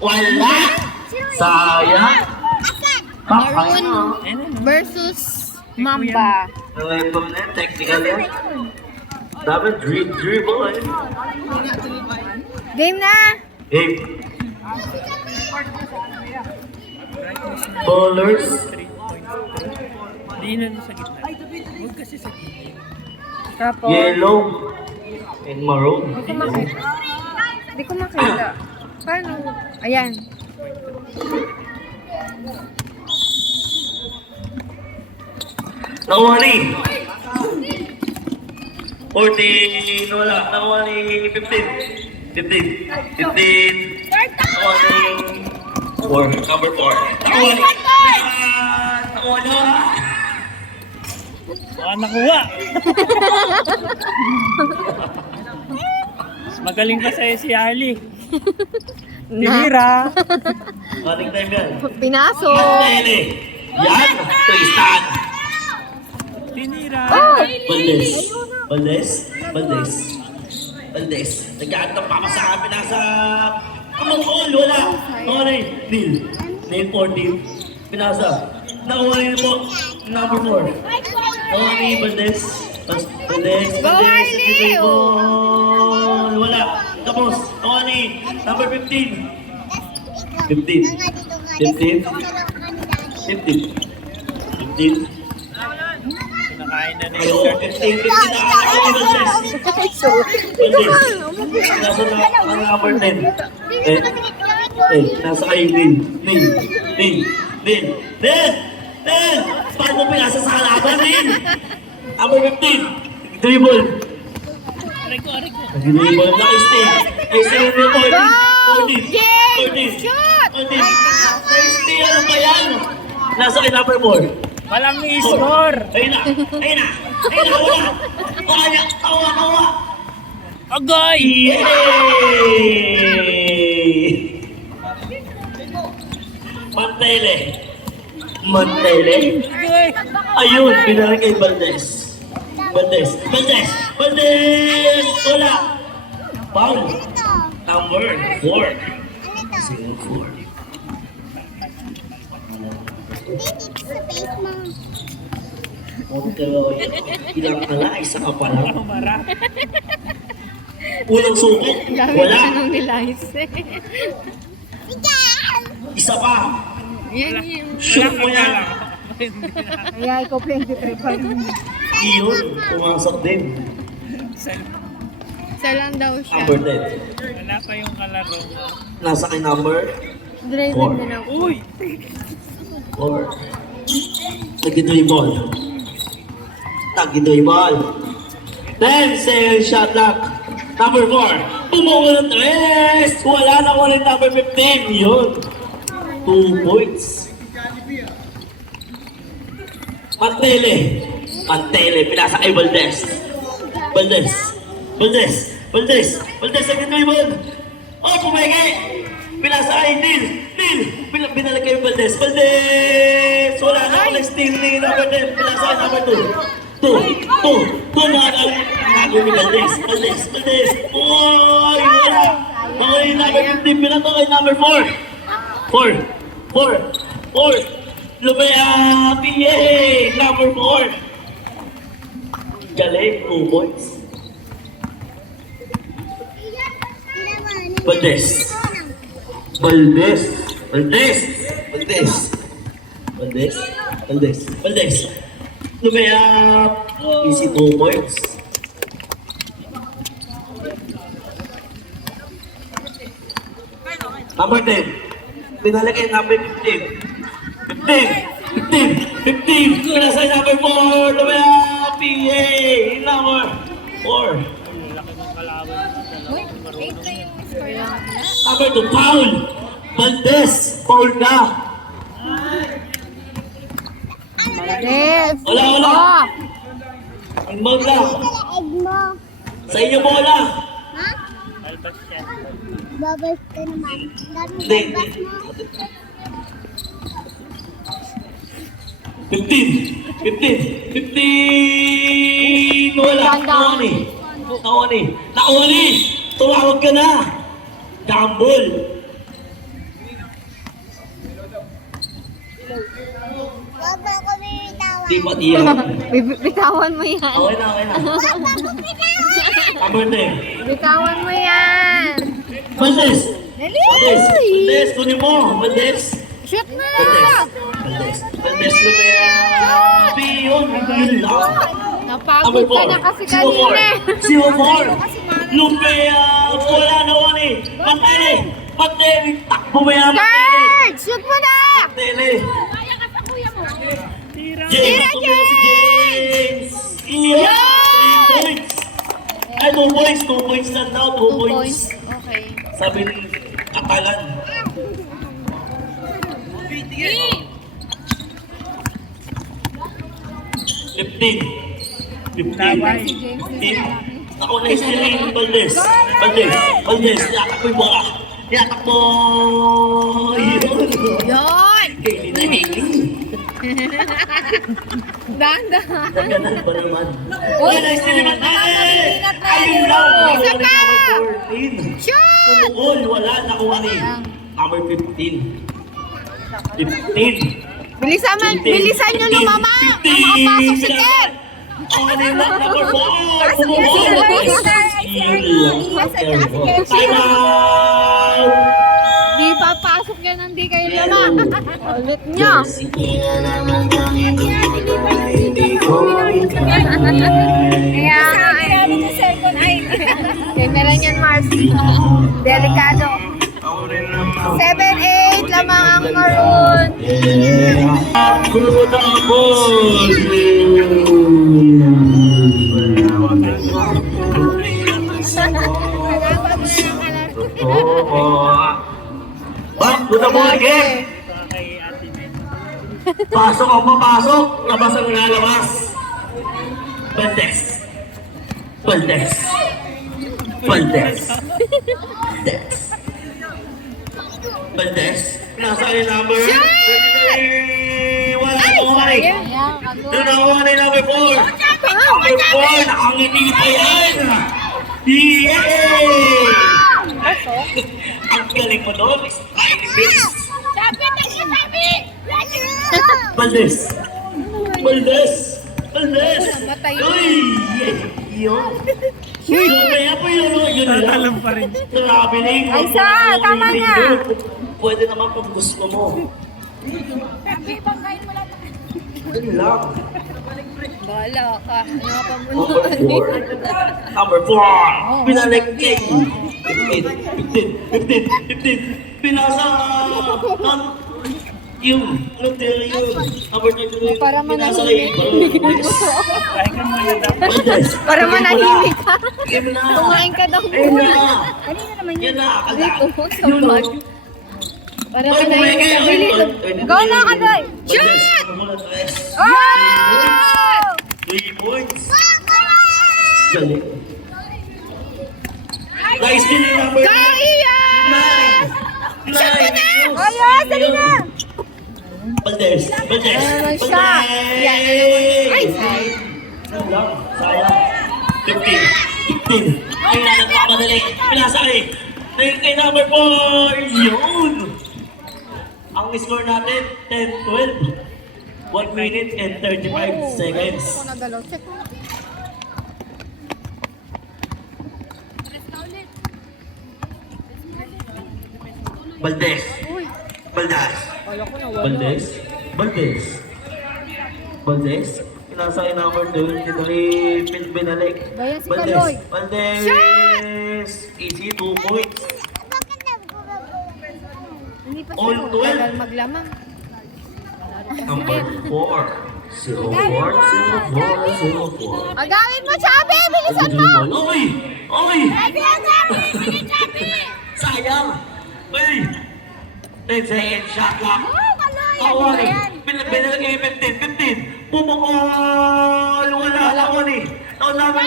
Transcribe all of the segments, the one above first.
Wala! Sayang! Maroon versus Mamba. Ito na, technical yan. Dapat dribble eh. Game na! Game. Bowlers. Hindi na sa gitna. Huwag kasi sa gitna. Tapos, Yellow. And maroon. Hindi ko makita. Paano? Ayan. Nakuha ni 14, wala. Nakuha ni 15. 15. 15. Nakuha ni 4. Number 4. Nakuha ni. Nakuha niyo. Baka nakuha! Mas magaling pa sa'yo si Ali. Tinira! Mating time yan. Pinaso. Tele. Yan. Tristan. Tinira! Valdez. Valdez. Valdez. Valdez. Nagkakatang pa sa amin nasa... Kamangkol. Wala. Nakuha ni Neil. Neil 14. Pinasa. Nakuha ni po. Number 4. Nakuha ni Valdez. Valdez. Go, Harley! Wala. Tapos. Nakuha ni number 15. 15. 15. 15. 15. Pinakain na ni Ayo, 15 na ako ni Valdez. Valdez. Nasa na ang number 10. Nasa kay Neil. Neil. Paano mo pinasa sa kalaban, Neil? Number 15. Dribble. Aray ko! Dribble na stay. Ay, stay na po. Go! 14. Game! Shoot! 14. Stay, ano ba yan? Nasa kay number 4. Walang i-score! Ayun na! Wala! Tawa! Agay! Yay! Mantele. Agay! Ayun, binalik kay Valdez. Wala. Foul. Number 4. Sino 4? Ilang pala, isa ka pala. Mara! Unang sukat, Dami wala. na nung nilais eh. Isa pa. Yan yung... Shoot mo yan. Kaya ikaw 23 pa rin. Iyon, pumasok din. Isa lang daw siya. Number 10. Wala pa yung kalaro. Nasa kay number Driving na lang. Uy! 4. Nag-dribble. 10 second shot clock. Number 4. Pumuha ng 3. Wala na ko ng number 15. Yun. 2 points. Mantele. Pinasa kay Valdez. Valdez. Nag-dribble. Oh, pumeke. Pinasa kay Neil. Binalik kay Valdez. Wala na ko ng steal ni number 10. Pinasa kay number 2. Nagawa ni Valdez. Oy, wala. Nakuha yung number 15. Pinato kay number 4. 4. Lumayaki! Yay! Number 4. Galing. 2 points. Valdez. Lumayak! Easy 2 points. Number 10. Pinalagay number 15. 15. Nasa number 4. Lumayak! PA! Number 4. Number 2. Foul! Valdez! Foul na! Yes! Wala. Oh! Ang bola. Sa inyo bola. Albas yan. Babas ka naman. Hindi. 15. Wala. Nakuha ni. Tumawag ka na. Gamble. Di pa diyan. Bitawan mo yan. Okay na, okay na. Number 10. Bitawan mo yan. Valdez! Valdez, kunin mo! Valdez! Shoot na! Valdez Lumea! Yun lang! Napagod ka na kasi kanina. Silver! Lumea! Wala na wala eh! Matele! Matele! Takbo mo yan! Matele! Third! Shoot mo na! Matele! Tira. James! Tumira si James! Yeah! 3 points! Ay, 2 points! 2 points lang daw! 2 points! Okay. Sabi ni Akalan. 15. Ako na istiling Valdez. Valdez. Yatak mo yung bola. Yatak mo. Yun. Yun! Hailey na Hailey. Dahan-dahan. Nagganan pa naman. Uy, na istiling Valdez. Ayun lang. Isa pa! 14. Shoot! Tumukol. Wala na kung ano eh. Number 15. 15. Bilisan nyo lumama! Makapasok si Ted! Oh, ano yung number 4? Time out! Di papasok yan, hindi kayo lama. Ulit nyo. Camera niyan, Mars. Delikado. 7-8 lamang ang maroon. Good na mo again. Kay Ate May. Pasok o papasok, labas ang lalabas. Valdez. Valdez. Valdez. Valdez. Valdez. Nasa yung number? Wala na po kami. Doon ako kami number 4. Number 4, nakangiti pa yan. Yay! Ang galing mo doon. Tiny bits. Valdez! Valdez! Valdez! Matay. Uy! Yun! Yun! Kaya po yun! Yun lang! Alam pa rin. Traveling! Ay, sa! Tama na! Pwede naman kung gusto mo. Yun lang! Bala ka. Number 4! Number 4! Pinalagay! 15! Pinasa! Yung Nutella yun! Number 2! Para manahimik. Kain ka muna dapat. Valdez! Para manahimik ka. Yun na! Kumain ka daw Yun muna. na! Yun na! Akala! Sa bag. Para manahimik ka. Bilis. Go na ka doy. Shoot! Oh! 3 points! Galing! Nice din yung number 9! Kaya! 9! Shoot ko na! Ayo, dali na! Valdez! Valdez! Ano siya? Yan, ay, sorry. Lang, sayang. 15! Ay, nagpapadali. Pinasakay. Kay number 4. Yun! Ang score natin, 10-12. 1 minute and 35 seconds. Ako nagalaw. Check mo. Valdez! Valdez! Valdez? Valdez? Valdez? Pinasakay number 2. Dito rin binalik. Bayan si Kaloy. Valdez! Easy, 2 points. Hindi pa All siya 12. tagal maglamang. Number 4. 04. Agawin mo, Chabi! Bilisan mo! Oy! Oy! Sayang! Uy! 10 seconds shot lang. Awari! Pinalagay yung 15! Pumukol! Wala ako ni! Naman!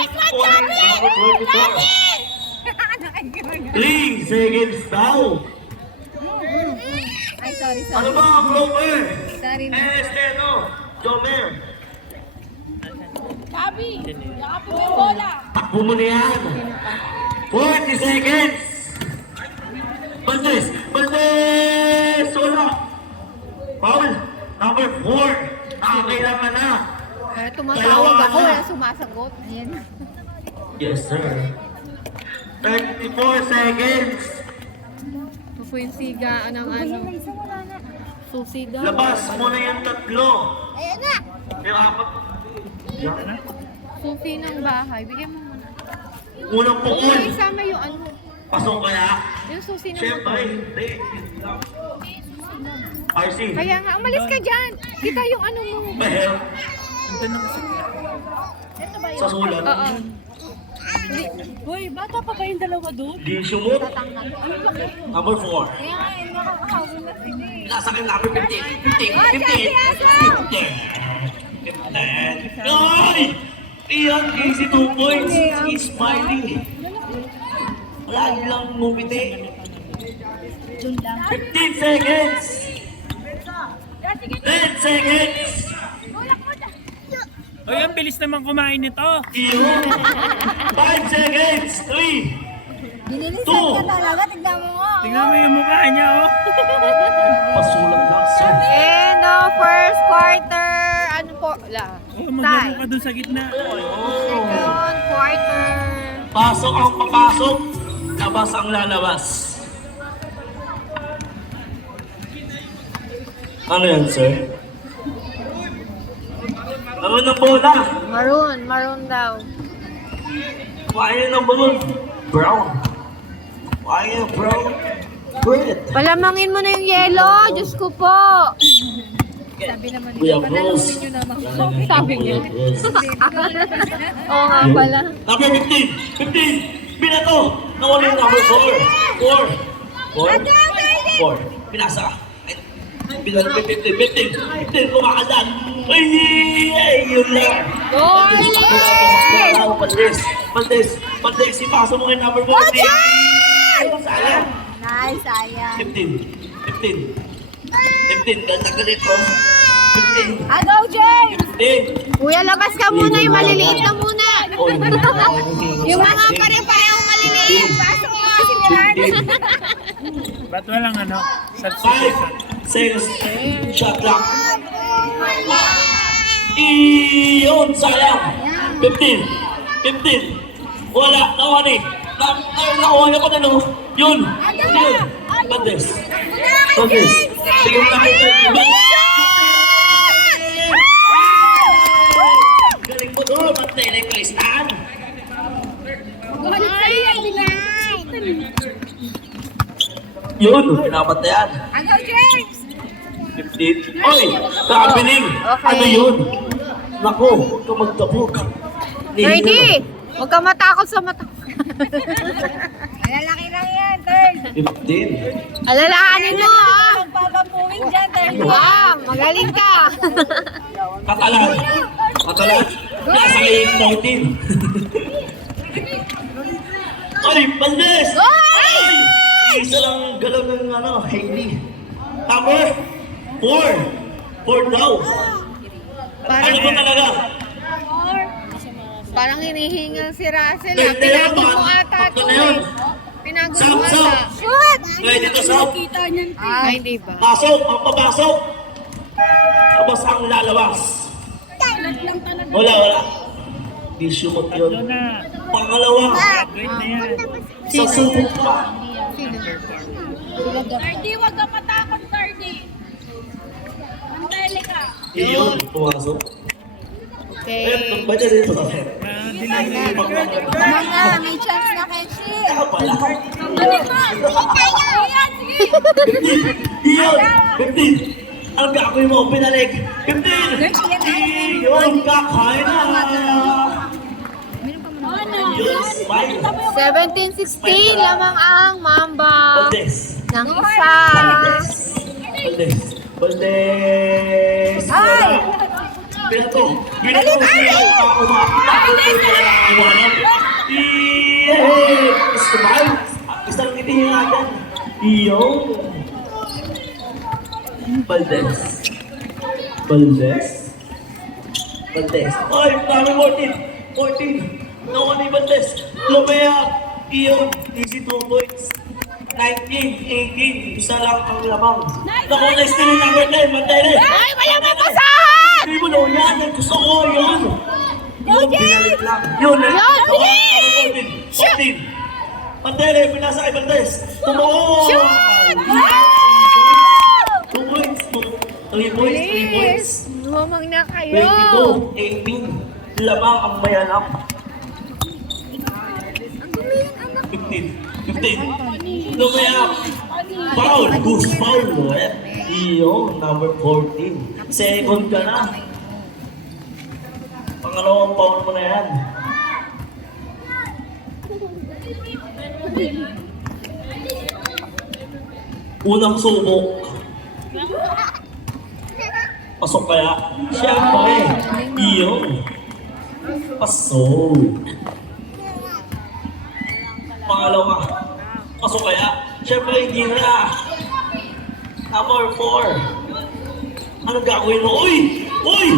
3 seconds daw! Ay, sorry, Ano sorry. ba ang blower? Sorry na. Esteno! Jomer! Takbo mo na yan! 40 seconds! Valdez! Valdez! Wala! Foul! Number 4! Kailangan na. Kaya tumatawag ako, wala sumasagot. Ayan. Yes, sir. 34 seconds. Ito po yung siga ng ano. Susi daw. Labas mo na yung tatlo. Ayan na. Yung apat. Yan. Susi ng bahay. Bigyan mo muna. Unang Oo, pukul. isama yung ano. Pasok kaya? Yung susi ng Siyempre, bahay. hindi. RC. Kaya nga, umalis ka dyan. Kita yung ano mo. Mahel. Ito na kasi. Sa sulat. Oo. Hoy, bata pa ba yung dalawa doon? Di sumot. Number 4. Kaya nga, nakakahawin na sila eh. Nasa akin number 15. 15. Ay! Iyan, Casey 2 points. He's smiling. Wala lang ngumiti. 15 seconds. 10 seconds. Hoy, ang bilis naman kumain nito. Iyon. 5 seconds. 3. Binilisan Two. ka talaga. Tignan mo nga. Tingnan mo yung mukha niya, oh. Pasulat lang, sir. And first quarter, ano po, Oh, magano ka doon sa gitna. second quarter. Pasok ang papasok. Labas ang lalabas. Ano yan, sir? Ano ng bola? Maroon daw. Kaya ng balon. Brown. Kaya brown. Red. Palamangin mo na yung yellow, Diyos ko po. Kuya Bros. Sabi niya. Oo nga pala. Number 15. 15. Binato. Nawala yung number 4. 4. Pinasa ka. Binato 15. 15. Kumakalan. Ay! Yun lang. Paldes. Ipasa mo kay number 14. Sayang. Nice, sayang. 15. Ganda ka dito. 15. Go, James! 15. Kuya, labas ka muna, yung maliliit na muna. Oh, Yung mga pare-parehong maliliit. Pasok mo kasi ni Rani. Ba't walang ano? Substitution. 5 seconds. Shot clock. Iyon, sayang. 15. Wala, nawani. Nakuha niya pa na, no? Yun. Bandes. Sige mo na kayo. Galing mo doon. Bantay na yung listahan. Yun, pinabantayan. Go, James! 15. Oy! Kabiling! Okay. Ano yun? Naku, huwag ka magtabog. Ready? Huwag ka matakot sa mata. Malalaki lang yan, third. 15. Alalahanin mo, ha? Pagpapamuhin dyan, third. Wow, magaling ka. Katalan. Nasa kayo 14. Ay, Bandes! Ay! Isa lang galaw ng Hailey. Number 4. 4 daw. Ano ba talaga? Parang hinihingal si Russell, ha? Pwede yan, Pinagod mo ata bakit ito, na yun? Pinagod Sam, mo Sam. ata. Shoot! Pwede to, Sam. Ay, hindi ba? Pasok, ang papasok. Tapos ang lalabas. Wala. Di sumot Tatlo yun. na. Pangalawa, Great na yan. sa subok pa. Sino? Thirdy, wag ka patakot, thirdy. Mandali ka. Iyon, pumasok. Okay. Pwede rin ito. Delay. Mga, may chance na kay Shil. Kaya pala. Balik mo! Sige tayo! Ayan, sige! Iyon, 15. Ang gagawin mo, pinalik. 15. Iyon, kakain na. Iyon, smile. 17-16 lamang ang Mamba Baldes. ng isa. Baldes. Ay! Pinato. Smile. Isang ngiti nga dyan. Iyon. Baldes. Ay, dami 14. Nakuha ni Baldes. Lumea. Iyon. Easy 2 points. 19, 18. Isa lang ang lamang. Nakuha na steal number 10. Mantay na. Ay, wala mabasahan! Ibigay mo na yan. Ang gusto ko yun. Yun, binalik lang. Yun, eh. Shoot! 14. Pantele, pinasa kay Valdez. Tumuo! Shoot! 2 points. 3 points, 3 points. Lumang na kayo. 22, 18. Lamang ang mayanap. 15. Lumayap. Foul. Goose foul. Iyo, number 14. Second ka na. Pangalawang foul mo na yan. Unang subok. Pasok kaya? Siyempre. Iyo. Pasok. Pangalawa. Pasok kaya? Siyempre hindi na. Number 4. Anong gagawin mo? Uy! Uy!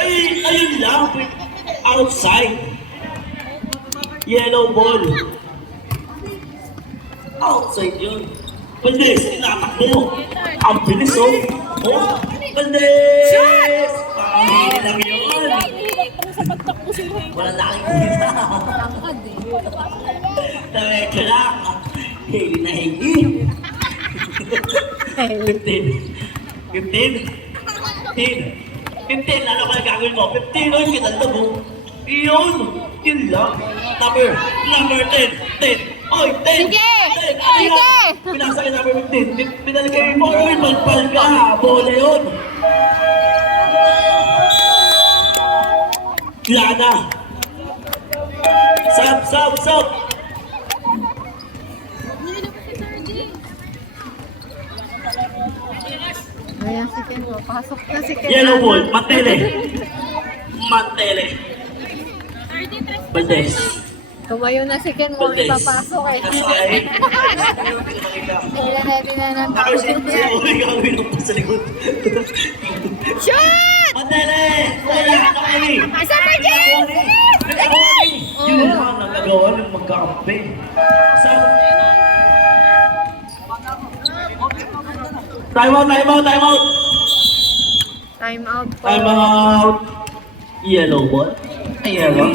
Ayun lang. Outside. Yellow ball. Outside yun. Valdez, tinatakbo. Ang bilis, oh. Oh, Valdez! Pangahili lang yun. Wala nakikita. Tawag lang. Hili na hili. 15. 15, ano kaya gagawin mo? 15, oh, kinalda mo. Iyon, yun lang. Number 10. 10. Oy, 10! Sige! 10! Sige! Pinasa ka number 15. Pinaligay mo, oy, magpal ka. Bola yun. Lana. Sab. Ayan si Ken. Pasok na si Ken. Yellow ball, Mantele. Valdez. Tumayo na si Ken. Huwag Valdez. ipapasok eh. Nasay. Ready na ng Tapos uy, gagawin mo pa sa likod. Shoot! Mantele! Wala ka na kami! Isa pa, Jen! Yun lang ang nagagawa ng magkakampi. Time out! Time out po. Time out! Yellow ball. Yellow.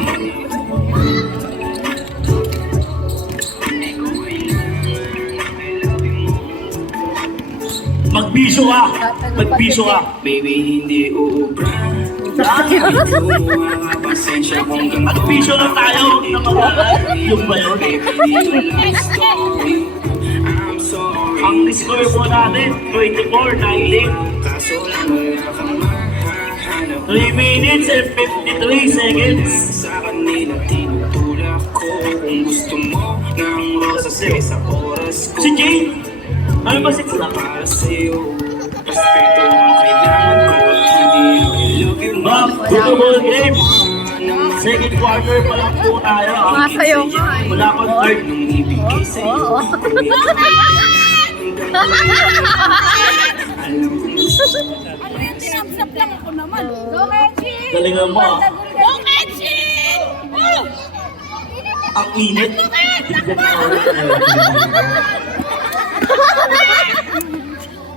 Magbisyo ka. Baby, hindi uubra. Pasensya kung Magbisyo lang tayo ng mga yung ba yun? I'm sorry. Ang score po natin, 24-19. Kaso lang wala kang mahahanap. 3 minutes and 53 seconds. Sa kanila tinutulak ko. Kung gusto mo ng rosas sa oras ko. Si Jane, ano ba si Kulak? Para sa'yo. Respeto ang kailangan ko. Hindi I love you, Ma'am, football game. Second quarter pa lang po tayo. Masayaw nga eh. Wala pang third. Nung ibigay sa'yo. Alam ko Sinapsap lang ako naman. Go, Kenji! Galingan mo ah. Go, Kenji! Ang init.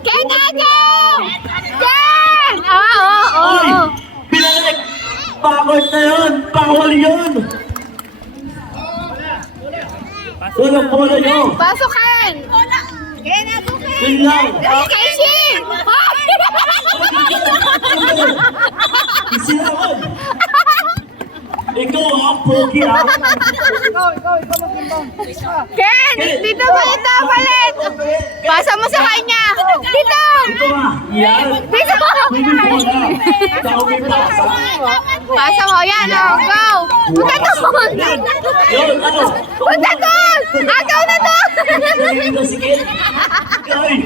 Ken, Ego! Ken! Oo. Ay! Pinalik! Bawal na yun! Bawal yun! Walang bola nyo! Pasok, Ken! Ken, ako, Ken! Yun lang! Okay, Shin! Isinakon! Ikaw ha, pogi ha! Ken! Dito ba ito? Palit! Pasa mo sa kanya! Dito! Ito ha! Yan! Dito! May bola! Ikaw may pasa! Pasa mo, yan o, go! Punta doon! Yun! Ano? Punta doon! Agaw na doon! Nalilito si Ken! Ay!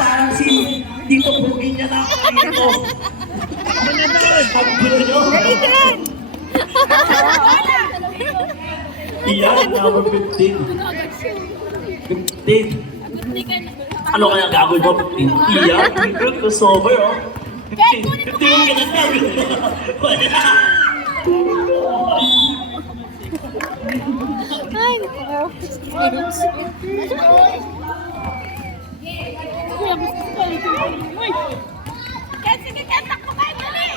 Parang si Dito pogi niya na ito! Ang gulo nyo! Iyan, number 15. 15. Ano kaya gagawin mo? 15. Iyan, good crossover, oh. 15. 15 yung kinatag. Wala. Ken, sige, Ken, takbo kayo, dali!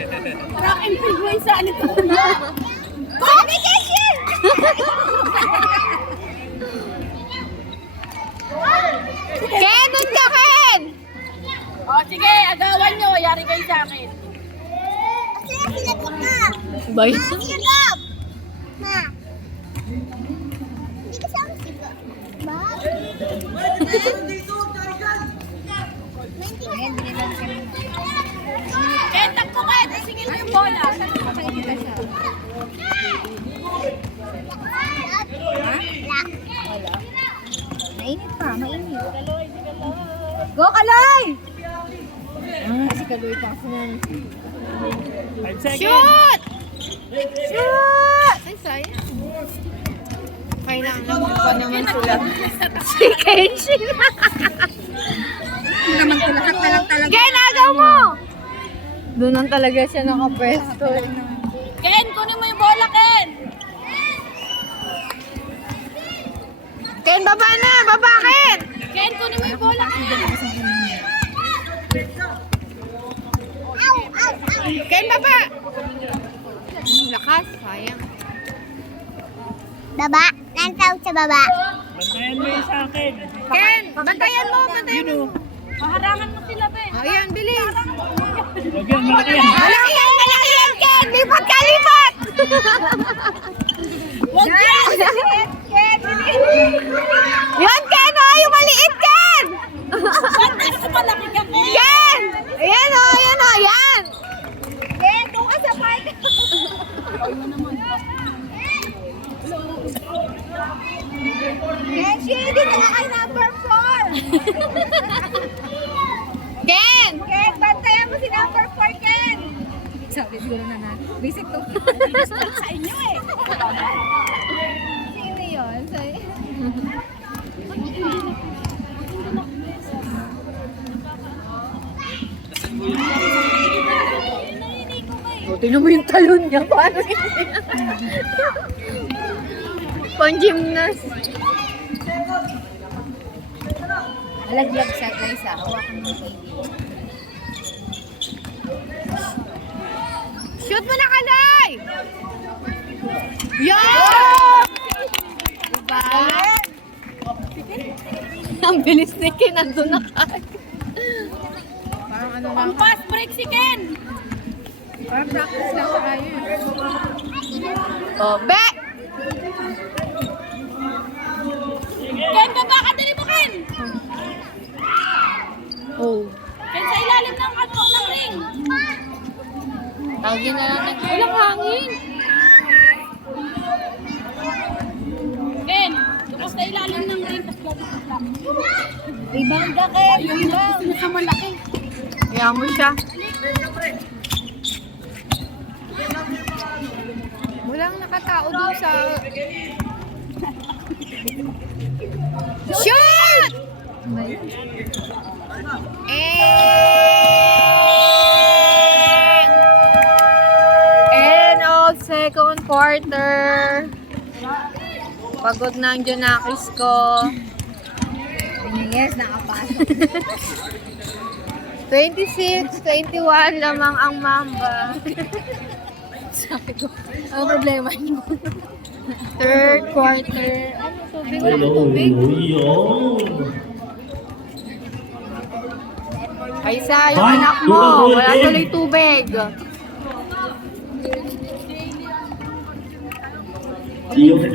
Parang influence sa alito na. Communication! Ken, dun ka, Ken! O, sige, agawan nyo. Yari kayo sa akin. Sige, sinagap na. Bay. Sinagap! Ma. Hindi ka sa akin sigap. Ba? Ken, takbo ka. Singil mo yung bola. Mainit pa, mainit. Go, Kaloy! Si Kaloy pa kasi na. Shoot! Shoot! Ay, sayang. Kailangan pa naman sila. Si Kenshin. Naman ko lahat na lang talaga. Ken, agaw mo! Doon lang talaga siya nakapwesto. Ken, kunin mo yung bola, Ken. Ken, baba na! Baba, Ken! Ken, kunin mo yung bola, Ken. Ken, baba! Lakas, sayang. Baba. Nantaw sa baba. Bantayan mo yun sa akin. Ken, bantayan mo, bantayan mo. Paharangan mo sila, be. Oh, yan, bilis. Huwag yan, malaki yan. Malaki yan, Ken! Lipat ka, lipat! Huwag yan! Yan, Ken! Oh, yung maliit, Ken! Ba't mas malaki ka, Ken? Ken! Ayan, oh, ayan, oh, ayan! Ken, doon ka sa park. Ken, dito na kay number 4. Ken! Ken, bantayan mo si number 4, Ken! Sabi siguro na na. Basic to. Sa inyo, eh. Sino yun? Oh, tingnan mo yung talon niya. Paano yun? Pang-gymnast. Alaglag sa Liza. Hawakan mo kay Shoot mo na, Kaloy! Yan! Diba? Ang bilis ni Ken. Nandun na kayo. Parang ano lang. Ang fast break si Ken. Parang practice lang tayo. Oh, be! Ken, baba ka, dali mo, Ken. Oh. Ken, sa ilalim ng kalpok ng ring. Tawagin na lang. Walang hangin. Ken, bukas sa ilalim ng ring. Tapos lang. Rebound ka, Ken. Rebound. Sino sa malaki? Kaya mo siya. Walang nakatao dun sa... Shoot! End of second quarter. Pagod na ang Junakis ko. Yes, nakapasok. 26-21 lamang ang Mamba. Sabi ko, ang problema niyo? Third quarter. Ano tubig? Wala Hello, tubig. yun. Ay, sa yung Ay, anak mo. tulog Wala din. tuloy tubig. Yun.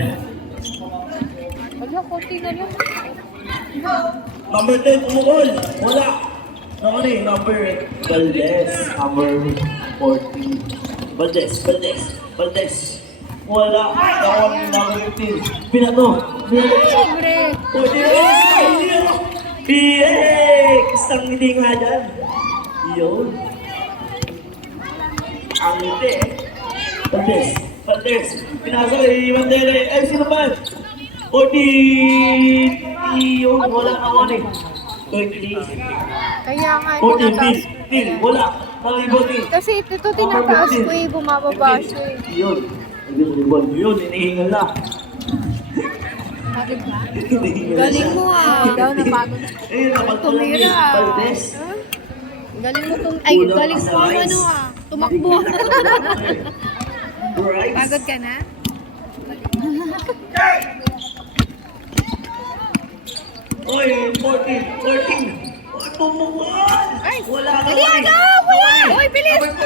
Wala, konti na lang. Number 10, umukol. Wala. Ano eh, number Valdez. Number 40. Valdez. Wala. Tawag ni number 15. Pinato. Libre. 48. Iyek! Isang hindi nga dyan. Yun. Ang hindi eh. Valdez. Pinasa kay Mandela. Ay, sino ba? 40. Yun, wala na ako eh. 20. Kaya nga, 40, tinataas. Till. Wala. Nakiboti. Kasi ito tinataas ko eh, bumababa siya eh. Yun. Yun, inihingal na. Bakit ba? Inihingal Galing na. mo ah. Daw napagod. Ayun, napagod lang Tumira. eh. Valdez. Galing mo ay Kulang galing ka mo sa ano rice. ah. Tumakbo. Right. Pagod ka na? Oy, 14. Pumukuan! Ay, Wala na. dali, aga! Wala! Oy, bilis! Number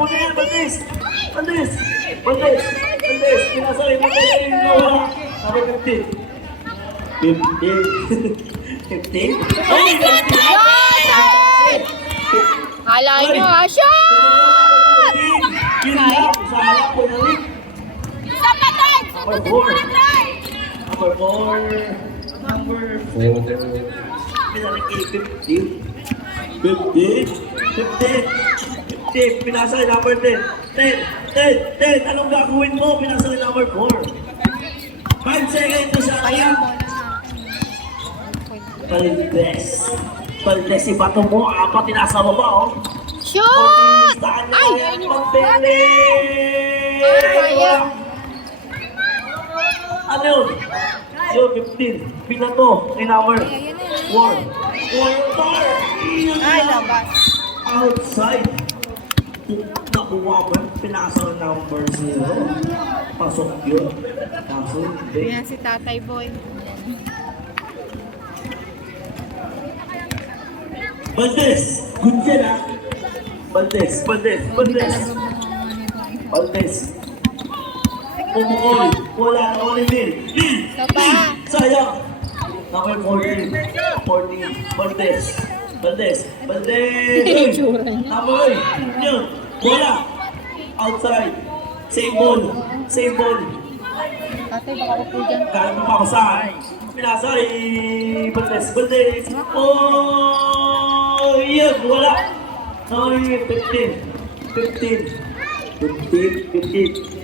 14, Batis! Go! Batis! Batis! Pinasay, Batis! Wala. Number 15. 15? Ay, Hala nyo, ha? Shot! Yun lang, sa halap ko na rin. Isa pa tayo. Number Sundutin 4. mo na, try. Number 4. Number 4. Pinalaki 15. 15. Pinasa yung number 10. 10. Anong gagawin mo? Pinasa yung number 4. 5 seconds to sa kaya. Paldes si Bato mo. Apat tinasa mo ba, oh? Shoot! Ay! Pagpili! Sayang. Ano yun? Yun, 15. Pinato. In number 4. Ay, labas. Outside. Nakuha mo. Pinasa ng number 0. Pasok yun. Pasok. Yan si Tatay Boy. Baldes! Good yan, ha? Baldes. Pumukol. Wala na ulit din. Sapa. Sayang. Number 14. Baldes. Number 8. Yun. Wala. Outside. Same ball. Tatay, baka upo dyan. Kaya mo papasahan. Pinasa Baldes. Oh, yun. Wala. Number 15.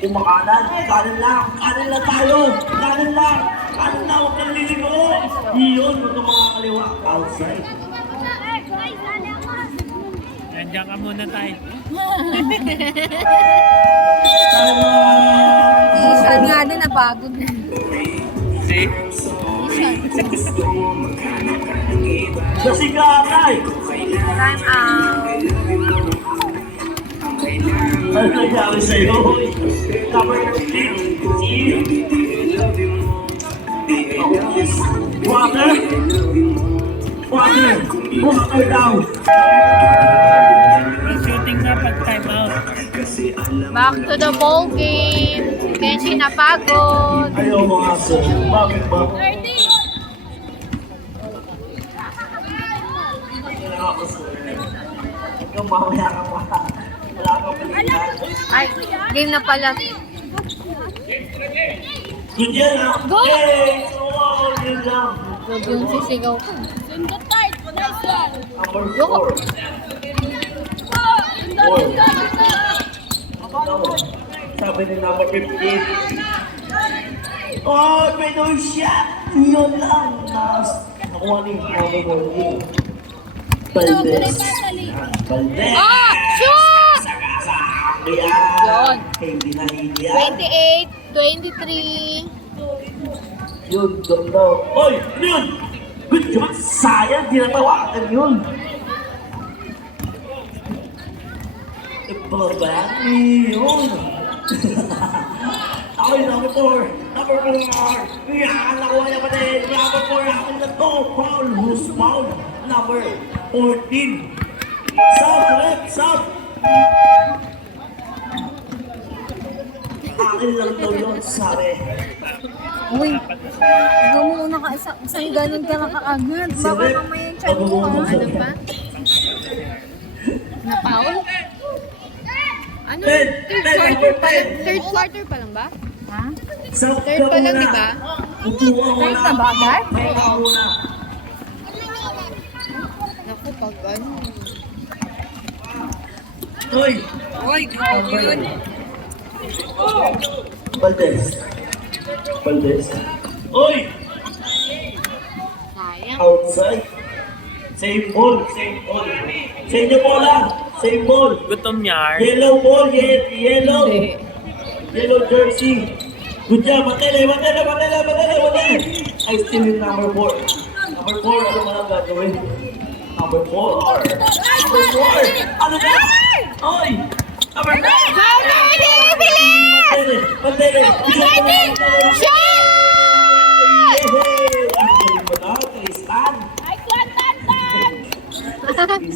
Kumakanan. Kanan lang tayo. Kanan lang. Huwag kang liligo. Yun. Huwag kang makakaliwa. Outside. Nandiyan ka muna tayo. Isan nga din, napagod na. See? Kasi kakay. Time out. Ano nangyari sa'yo? Number 15. Water down. Shooting na pag time out. Back to the ball game. Kenshi napagod. Ayaw mo nga sir. Bakit ba? 30. Kailangan ako sir. Ikaw mamaya ka pa. Wala kang palitan. Ay, game na pala. Good yan ha. Go! Yay! Oh, yun lang. Good yung sisigaw ko. Sundot tayo. Nice one. Number Go! 4. Sundot. Sabi ni number 15. Oh, may no shot. Yun lang. Nakuha ni number 14. Baldes. Baldes. Ah! Shoot! Sagasa. Yun. Hindi na yan. 28, 23. Yun, doon daw. Oy, yun! Good job! Sayang, di natawakan yun. Ibabani yun. Ay, number 4. Yan, nakuha niya pa din. Number 4, akin na to. Foul. Who's foul? Number 14. Sub. Akin lang daw yun, sabi. Uy, ikaw mo una ka isang ganun ka lang kaagad. Baka mamaya yung chan mo, ha? Ano pa? Napaul? Ano? Third quarter pa lang ba? Ha? Third pa lang, di ba? Third na ba agad? Naku, pag ano. Hoy! Baldes. Hoy! Sayang. Outside. Same ball. Sa inyo po lang. Same ball. Gutom yar. Yellow ball. Yellow. Yellow jersey. Good job. Matele. I still in number 4. Number 4. Ano ka lang gagawin? Number 4. Ano ba? Oy! Number 9! Ready! Bilis! Pantene! Shot! Tristan! Ay, Tantan!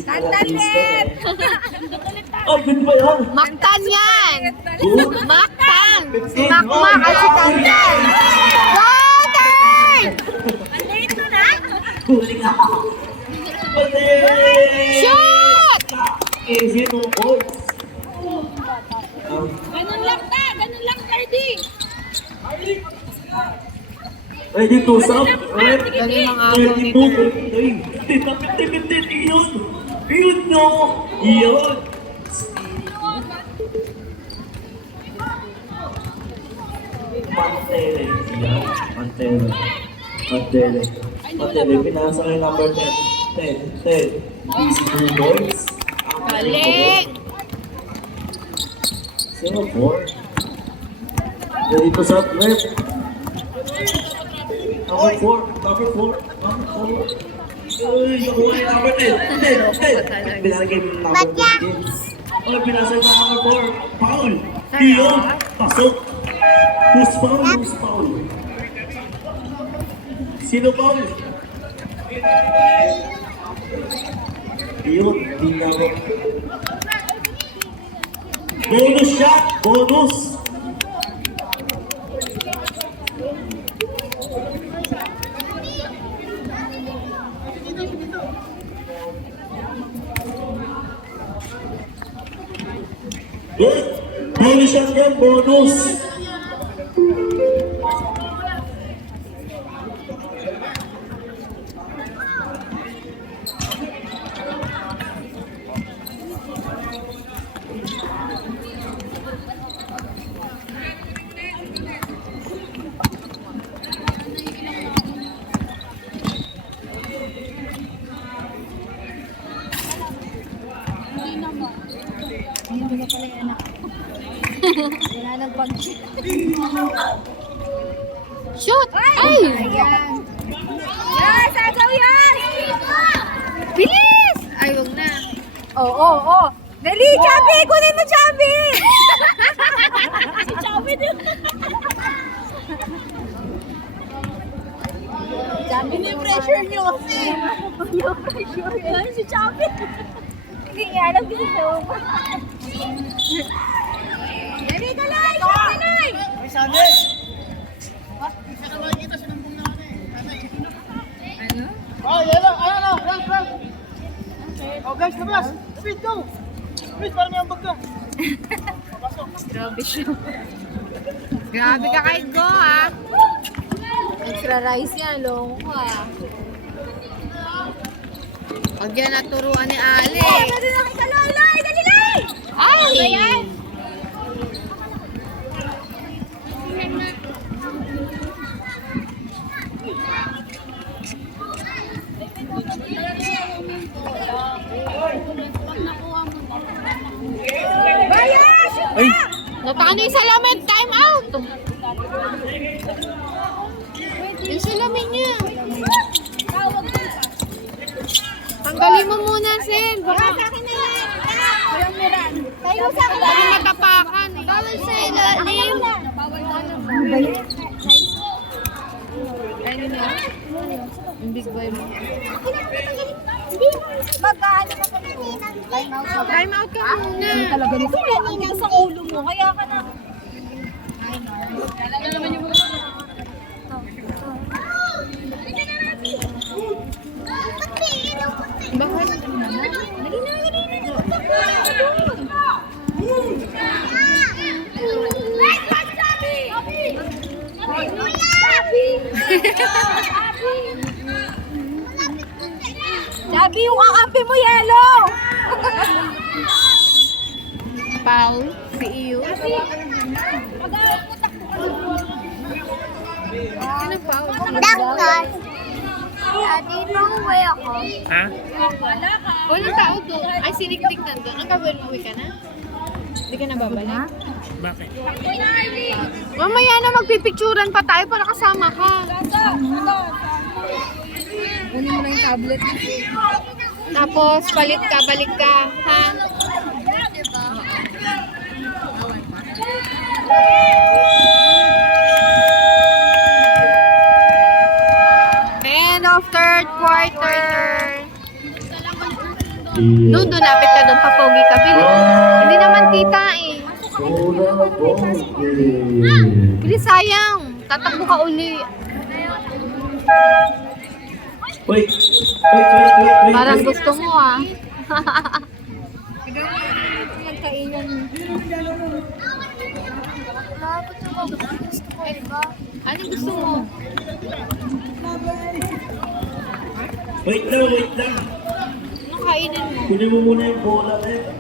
Tantanet! Oh, good ba yan? Maktan yan! Good. Maktan! Si Makmak at si Tantan! Water! Andito na? Huling ako. Pantene! Shoot! Easy no points. Ganun lang ta! Ganun lang, Cardi! Ready to sub? Right? Galing ang agaw nito. 32. Tipid yun. Yun no. Yun. Pantene. Yan. Pantene. Pantene. Pantene. Pinasa kay number 10. 10. Easy 2 points. Galing! 0-4. Ready to sub? Right? Number 4. Number 4. Number 4. Number 10. Binalagay mo number 15. Oh, pinasay na number 4. Foul. Diyon. Pasok. Who's foul? Who's foul? Sino foul? Diyon. Di na ako. Bonus shot. Bonus. Good. Bonus shot yan, bonus. Wala nang pag-cheat. Shoot! Ay! Ayan. Yan! Sagaw yan! Bilis! Ay, huwag na. Oo. Dali, Chubby! Kunin mo, Chubby! Si Chubby din! Chubby, Pinipressure niyo kasi! Pinipressure yan si Chubby! Hindi niya alam gusto. Dali ka lang! Chubby! Oh, yan lang. Ayan lang. Rank. Oh, guys, labas. Speed, go. Speed, para may ambag ka. Grabe siya. Grabe ka kay Go, ha? Extra rice yan, long ko, ha? Pag yan naturuan ni Alex. Dali lang ka, Loy! Dali lang! Ay! Bayan! Ay! Natano yung salamin? Time out! Yung salamin niya. Tanggalin mo muna, Sen. Baka Sa akin na yan! Walang miran. Tayo sa akin na baka yan! matapakan. Eh. Bawal sa ilalim. Ayun na. Yung big boy mo. Magkano ka sa kanina? Time out ka ba? Time out ka muna. Talaga nito. Kanina sa ulo mo. Kaya ka na. Bakit? Dali na. Sabi yung kakampi mo, Yellow! Paul, si Iyo. Sino Paul? Doctor! Dito uwi ako. Ha? Walang tao doon. Ay, siniktik na doon. Ang gagawin mo, uwi ka na? Hindi ka na babalik? Bakit? Mamaya na magpipicturan pa tayo para kasama ka. Kunin mo na yung tablet. Tapos, balik ka, ha? No, doon, lapit ka doon, papogi ka, bilis. Hindi naman kita eh. Bilis, sayang. Tatakbo ka uli. Wait. Parang gusto mo ah. Anong gusto mo? Wait lang. Anong kainin mo? Kunin mo muna yung bola eh.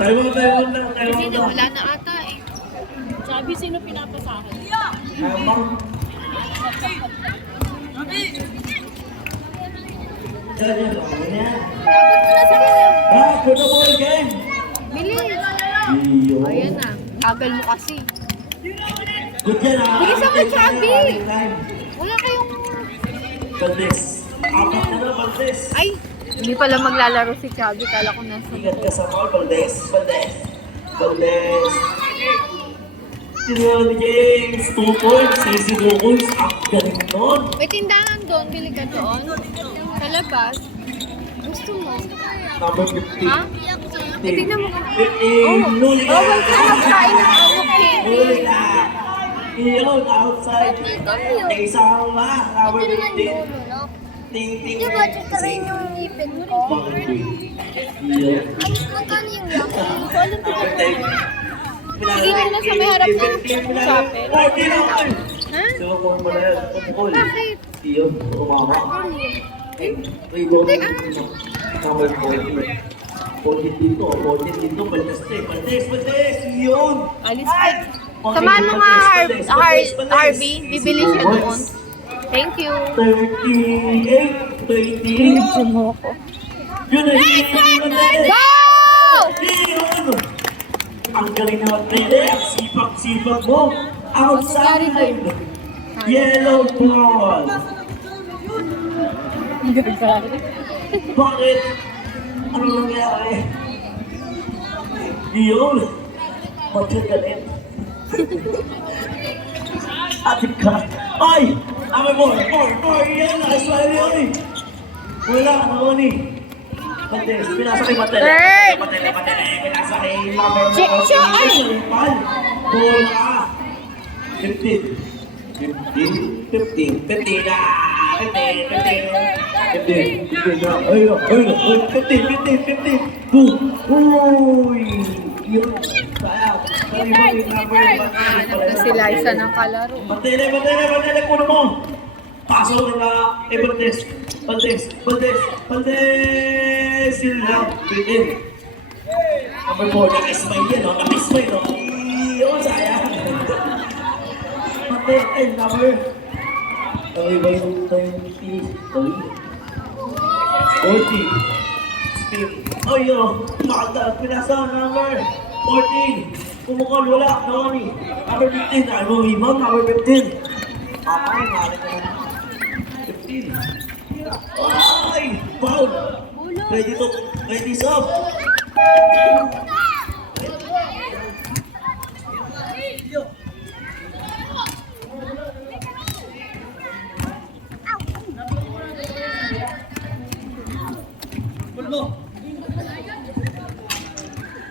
Tayo lang. Hindi na, wala na ata eh. Sabi, sino pinapasahan? Habang. Yan. Put the ball game. Bilis. Iyo. Ayan na. Tagal mo kasi. Good yan ah. Bilisan mo, Chubby. Wala kayong... Baldes. Apat na, Baldes. Ay! Hindi pala maglalaro si Chubby. Kala ko nasa... Ingat ka sa ball, Baldes. Tinawag ni James. 2 points. Easy 2 points. Ang galing nun. May tindahan doon. Bili ka doon. Sa labas. Gusto mo? Number 15. Ha? Tignan mo ka. 15. Nuli ka. Bawal ka magkain ng Nuli ka. Iyon, outside. Isang ba? Number 15. Ting. Di ba check ka rin yung ngipin ko? Bakit ba? Iyon. Magkano yung laki? Hindi ko alam kung Sige mo na sa may harap ng chapel. Ha? Bakit? Iyon, umama. May goal number 40. 40 dito, Baldes. Iyon. Alis ka. Samahan mo nga, Harvey. Bibili siya doon. Thank you. 38, 20. mo ako. Yun na, Go! Iyon! Ang galing naman nila. Sipag mo. Outside. Yellow ball. Bakit? Ano nangyari? Iyon. Magkagalit. Atik ka. Ay! Ame more. Yan. Aswali yun eh. Wala. Ano ni? Mates. Pinasa kay Matele. Pinasa kay number 1. Chicho, ay! Bola. 15 na. 15 na. Ayun. 15. Boom. Uy. Yun. Sayang. Hanap na si Liza ng kalaro. Matele, kuno mo. Pasok na Baldes. Sila. Bitin. Number 4, naka-smile yan, no? Naka-smile, no? Iyon, sayang. Matele, number. Ay, ba yung 20? 40. Spin. Ay, yun. Makagdag. Pinasa number 14. Kumukol, wala. Noni. Number 15. Ano, Imam? Number 15. Ay, nalala ka na. 15. Ay! Foul! Ready stop!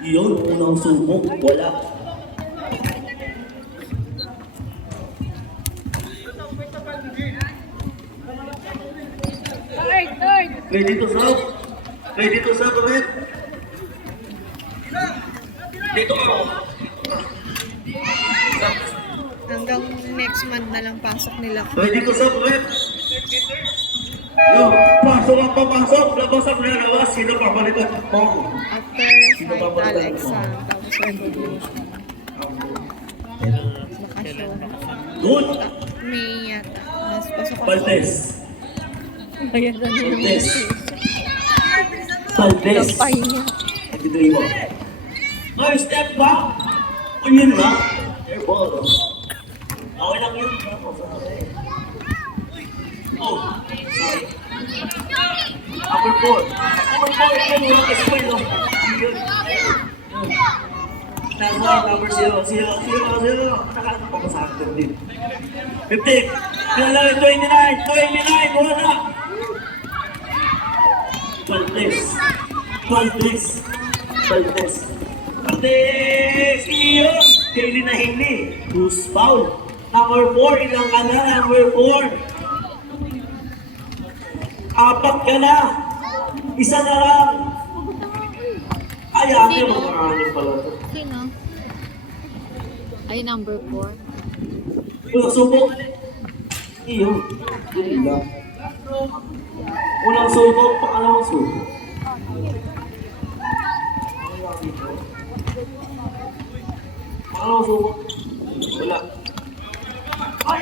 Iyon, unang subok, wala. Ready to serve ulit. Dito ako. Hanggang next month na lang pasok nila. Ready to serve ulit. Yo, pasok ang papasok. Labas ang lalabas. Sino pabalikan mo? After final exam, tapos graduation. Bakasyon. Good. May yata. Mas pasok ako. Baldes. Bayaran mo yung Baldes. Baldes. kampay niya. Dito mo. No, step back. Yun lang. Air ball. Okay lang yun. Oh. Upper 4. Yun. Walang ka-spoil, no? Yun. Nasa number 0. Nakalat ako sa akin din. 15. Pinalawin 29. Wala. Valdez. Valdez. Valdez. Valdez! Iyon! Hailey na Hailey. Loose foul. Number 4, ilang ka na? Number 4. Apat ka na. Isa na lang. Ay, ate, makakaanip pala ito. Sino? Ay, number 4. Unang subok. Iyon. Diba? Unang subok, pangalawang subok. Pangalawang subok. Wala. Ay!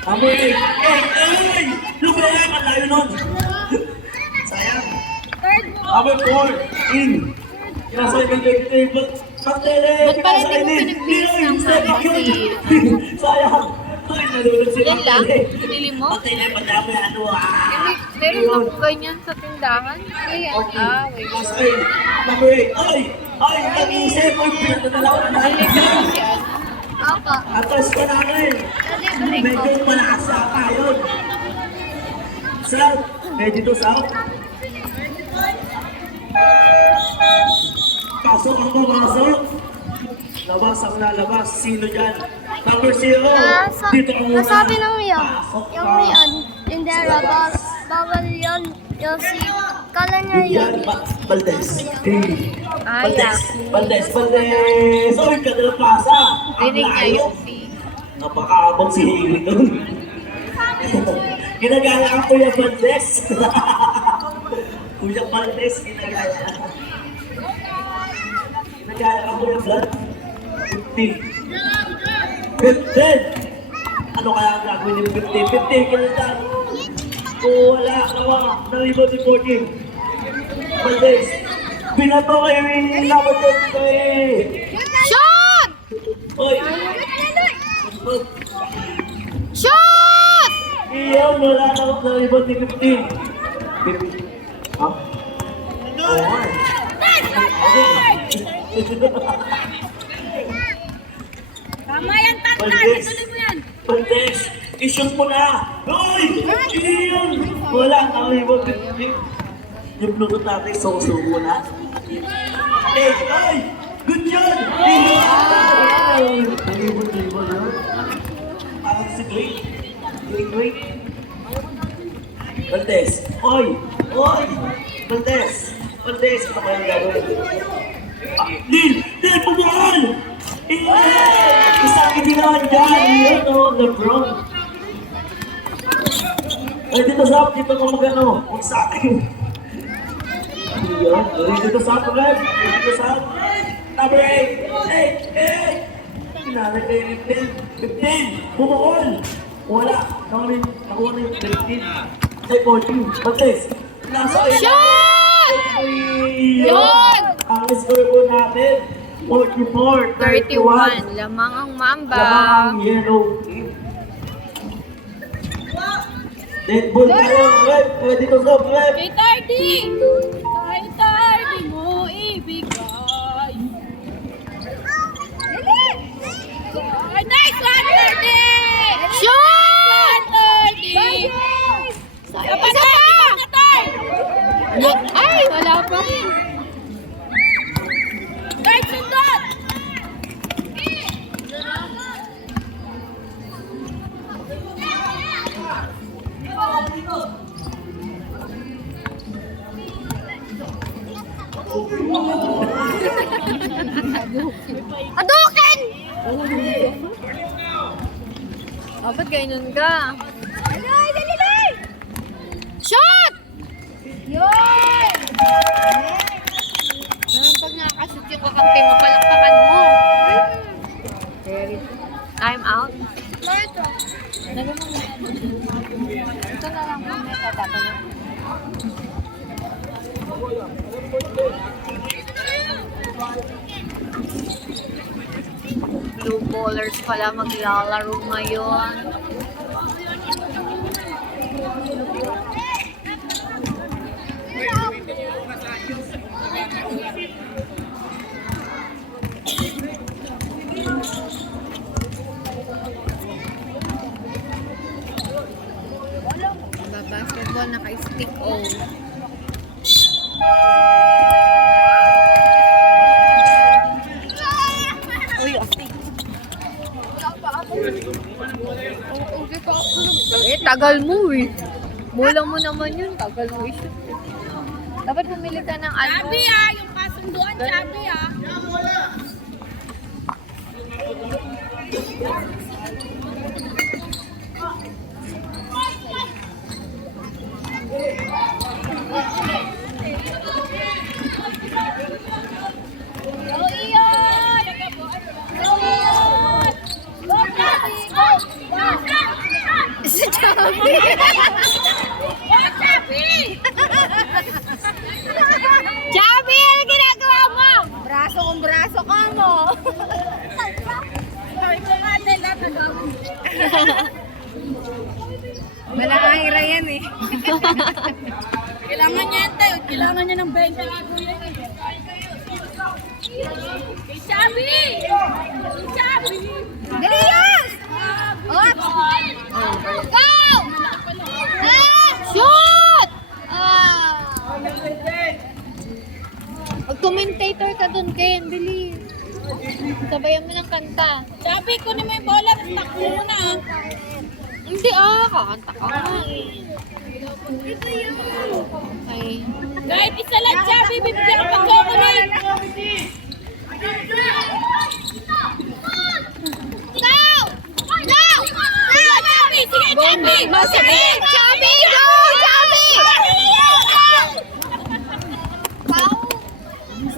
Number 8. Ay! Lumaya ka tayo nun. Sayang. Number 4. In. Nasa ibang table. Pagtele! Ba't pala hindi mo pinagbihis ng pharmacy? Sayang. Ay, nalulog sila. Yan lang? Pinili mo? Pagtele, madami ano ah. Meron na ganyan sa tindahan? Ayan. Ah, wait. Last eight. Number 8. Ay! Ay! Nag-iisip! Ay! Pinatala ko na natin. Apa. Atas ka namin. Medyo malakas sa tayo. South. Ready to south. Pasok ang pumasok. Labas ang lalabas. Sino dyan? Number 0. Dito ang muna. Nasabi ng Mia, Pasok yung ka. Rian, tindera, bawal yun, yung si, kala niya yun. Yan. Valdez. Ah, Valdez. Valdez. Valdez. Oy, Cadena Plaza. Ang Rinig niya layo. yung C. Napakaabang si Hailey doon. Ginagala ang Kuya Valdez. Kuya Valdez, ginagala. Ginagala ang Kuya Vlad. 15. 15! Ano kaya ang gagawin ni 15? 15 ka na dyan. Kung wala, nawa, nalibot ni 14. Valdez. Binato kayo yung nabatot kayo. Shot! Oy! Shot! Iyan, wala na ako sa ibang ni 15. 15. Ha? Oo nga eh. Tama yan, Tatan. Valdez. Ituloy mo yan. Valdez. I-shoot mo na. Hoy! Iyan! Wala na ako ibang 15. Yung Bluetooth natin, susubo na. Hey! Ay! Good job! Iyan! Nalibot yun. Parang si Great. Great. Valdez. Oy! Oy! Valdez. Valdez. Ito kaya gagawin. Lil! Lil! Pumukal! Isang itinahan dyan! Iyan o, LeBron. Ay, dito sa dito ka mag-ano. Huwag sa akin. Iyan. Dito sa Rep. Dito sa number 8. 8! Pinalag kayo ni 10. 15! Pumukal! Wala. Nakuha na yung 13. Ay, 14. Valdez. Nasa Shot! Yun! Ang score po natin, 44, 31. Lamang ang Mamba. Lamang ang yellow team. Dead ball tayo, Rep. Pwede ko sa Rep. Kay Tardy! Kay Tardy mo ibigay. Ay, nice one, Tardy! Shot! Tardy! Dapat na! Dapat na, Tardy! Ay, wala pa. Tardy, sundot! Adukin! Oh, ba't ganyan ka? Dali, dali, dali! Shot! Yun! Pag nakakashoot yung kakampi mo, palakpakan mo. Time out. Marito. Ito na lang kung may tatatanong. Blue ballers pala maglalaro ngayon. Basketball naka-stick o. tagal mo eh. Bulang mo naman yun, tagal mo i-shoot. Dapat bumili ka ng ano. Chabi yung kasunduan, Chabi Go, Ian! Go, Ian! Go, Chabi! Go! Si Chabi! Go, Chabi! Chabi, ano ginagawa mo? Braso kong braso ka mo. Sabi ko nga, lahat na gawin. Malakahira yan eh. Kailangan niya yan tayo. Kailangan niya ng 20 Kay Chabi! Kay Chabi! Dali, Ian! Oops! Go! Shoot! Mag-commentator ka dun, Ken. Bili. Sabayan mo ng kanta. Chabi, kunin mo yung bola. Takbo mo na. Hindi kakanta ka nga eh. Okay. Kahit isa lang, Chabi, bibigyan ka pang chocolate. Go! Go! Sige, Chabi! Sige, Chabi! Sige, Chabi! Go, Chabi!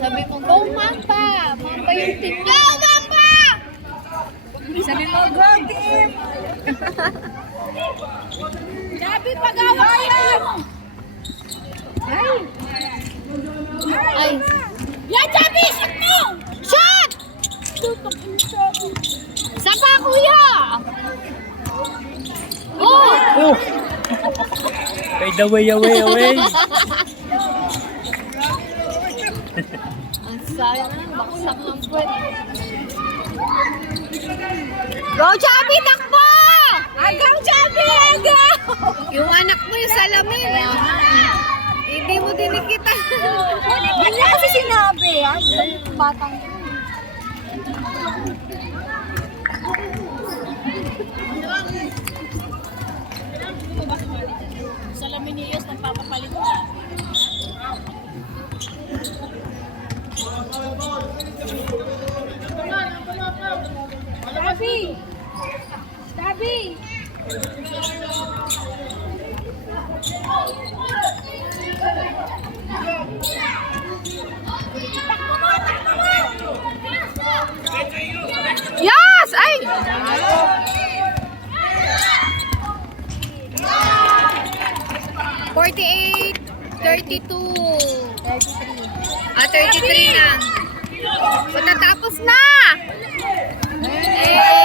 Sabi mo, go, Mamba! Mamba yung team niya. Go, Mamba! Sabi mo, go, team! Chabi, pag-awa kayo! Ay! Yan, Chabi! Shoot mo! Shot! Tutok yung Chabi. Isa pa, kuya! Oh! Oh! Fade away. Ang sayang na, baksak ng puwet. Go, Chabi! Takbo! Agaw, Chabi! Agaw! Yung anak mo yung salamin. Hindi mo dinikitan. Hindi niya kasi sinabi. Batang Salamin ni Iyos, nagpapapalit na. Chabi! Chabi! Yes! Ay! $48, 32, 33 na. Matatapos na! Eh!